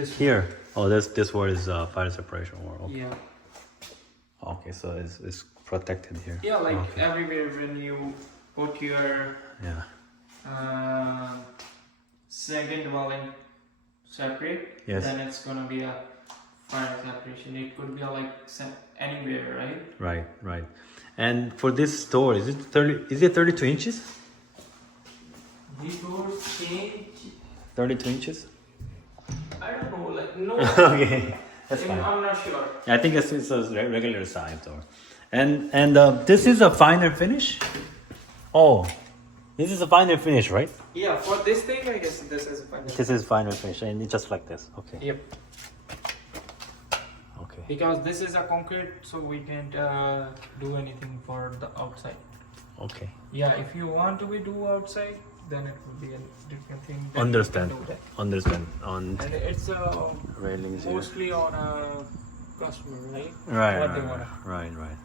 this Here. Oh, this word is fire separation wall. Okay. Yeah. Okay, so it's protected here. Yeah, like okay. everywhere when you put your Yeah. second dwelling separate, Yes. then it's gonna be a fire separation. It could be like anywhere, right? Right, right. And for this door, is it 32 inches? These doors change. 32 inches? I don't know, like no. Okay, that's fine. I'm not sure. I think it's a regular size door. And this is a finer finish? Oh, this is a finer finish, right? Yeah, for this thing, I guess this is fine. This is finer finish, and it's just like this. Okay. Yep. Okay. Because this is a concrete, so we can't do anything for the outside. Okay. Yeah, if you want to do outside, then it would be a different thing. Then Understand. you can do that. Understand. On And it's railings here. mostly on a customer, right? Right. What Right. they want. Right. Right.